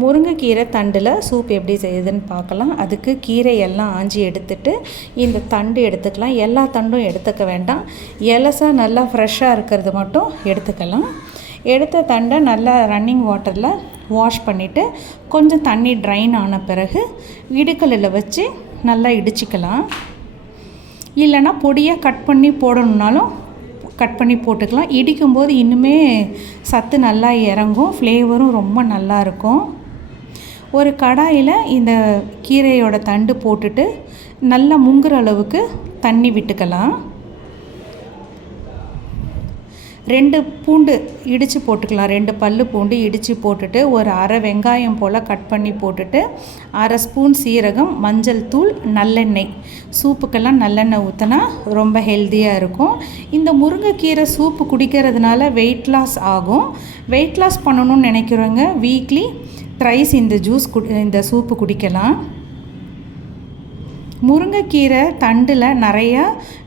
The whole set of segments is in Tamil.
முருங்கைக்கீரை தண்டில் சூப் எப்படி செய்யுதுன்னு பார்க்கலாம். அதுக்கு கீரை எல்லாம் ஆஞ்சி எடுத்துட்டு இந்த தண்டு எடுத்துக்கலாம். எல்லா தண்டும் எடுத்துக்க வேண்டாம். எலசாக நல்லா ஃப்ரெஷ்ஷாக இருக்கிறது மட்டும் எடுத்துக்கலாம். எடுத்த தண்டை நல்லா ரன்னிங் வாட்டரில் வாஷ் பண்ணிவிட்டு கொஞ்சம் தண்ணி ட்ரைன் ஆன பிறகு இடுக்கலில் வச்சு நல்லா இடிச்சிக்கலாம். இல்லைன்னா பொடியாக கட் பண்ணி போடணுன்னாலும் கட் பண்ணி போட்டுக்கலாம். இடிக்கும்போது இன்னுமே சத்து நல்லா இறங்கும். ஃப்ளேவரும் ரொம்ப நல்லாயிருக்கும் ஒரு கடாயில் இந்த கீரையோட தண்டு போட்டுட்டு நல்லா முங்குற அளவுக்கு தண்ணி விட்டுக்கலாம். ரெண்டு பூண்டு இடித்து போட்டுக்கலாம். ரெண்டு பல் பூண்டு இடித்து போட்டுட்டு ஒரு அரை வெங்காயம் போல் கட் பண்ணி போட்டுட்டு அரை ஸ்பூன் சீரகம் மஞ்சள் தூள் நல்லெண்ணெய். சூப்புக்கெல்லாம் நல்லெண்ணெய் ஊற்றினா ரொம்ப ஹெல்த்தியாக இருக்கும். இந்த முருங்கைக்கீரை சூப்பு குடிக்கிறதுனால வெயிட் லாஸ் ஆகும். வெயிட் லாஸ் பண்ணணும்னு நினைக்கிறவங்க வீக்லி ட்ரைஸ் இந்த ஜூஸ் குடி இந்த சூப்பு குடிக்கலாம். முருங்கைக்கீரை தண்டில் நிறையா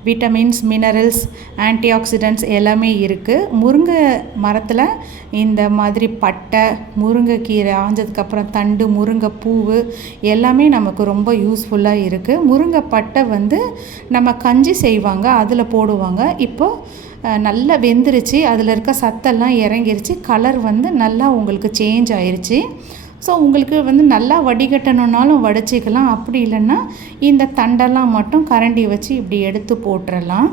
விட்டமின்ஸ் மினரல்ஸ் ஆன்டிஆக்சிடென்ட்ஸ் எல்லாமே இருக்குது முருங்கை மரத்தில் இந்த மாதிரி பட்டை முருங்கைக்கீரை ஆஞ்சதுக்கப்புறம் தண்டு முருங்கை பூவு எல்லாமே நமக்கு ரொம்ப யூஸ்ஃபுல்லாக இருக்குது முருங்கை பட்டை வந்து நம்ம கஞ்சி செய்வாங்க அதில் போடுவாங்க. இப்போது நல்லா வெந்துருச்சு. அதில் இருக்க சத்தெல்லாம் இறங்கிருச்சு. கலர் வந்து நல்லா உங்களுக்கு சேஞ்ச் ஆயிடுச்சு ஸோ உங்களுக்கு வந்து நல்லா வடிகட்டணுன்னாலும் வடிச்சிக்கலாம். அப்படி இல்லைன்னா இந்த தண்டெல்லாம் மட்டும் கரண்டி வச்சு இப்படி எடுத்து போட்டுடலாம்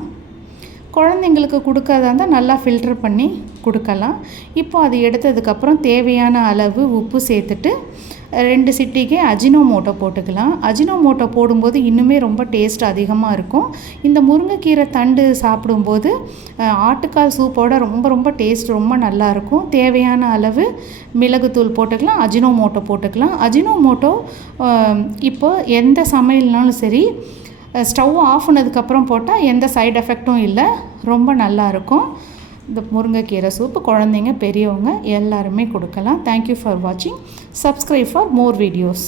குழந்தைங்களுக்கு கொடுக்கறதா இருந்தால் நல்லா ஃபில்ட்ரு பண்ணி கொடுக்கலாம். இப்போ அது எடுத்ததுக்கப்புறம் தேவையான அளவு உப்பு சேர்த்துட்டு ரெண்டு சிட்டிக்கு அஜினோமோட்டோ போட்டுக்கலாம். அஜினோமோட்டோ போடும்போது இன்னுமே ரொம்ப டேஸ்ட் அதிகமாக இருக்கும். இந்த முருங்கைக்கீரை தண்டு சாப்பிடும்போது ஆட்டுக்கால் சூப்போட ரொம்ப ரொம்ப டேஸ்ட் ரொம்ப நல்லாயிருக்கும் தேவையான அளவு மிளகுத்தூள் போட்டுக்கலாம் அஜினோமோட்டோ போட்டுக்கலாம். அஜினோமோட்டோ இப்போ எந்த சமையல்னாலும் சரி ஸ்டவ் ஆஃப் பண்ணதுக்கப்புறம் போட்டால் எந்த சைடு எஃபெக்ட்டும் இல்லை. ரொம்ப நல்லாயிருக்கும் இந்த முருங்கைக்கீரை சூப்பு குழந்தைங்க பெரியவங்க எல்லாருமே கொடுக்கலாம். தேங்க்யூ ஃபார் வாட்சிங் சப்ஸ்கிரைப் ஃபார் மோர் வீடியோஸ்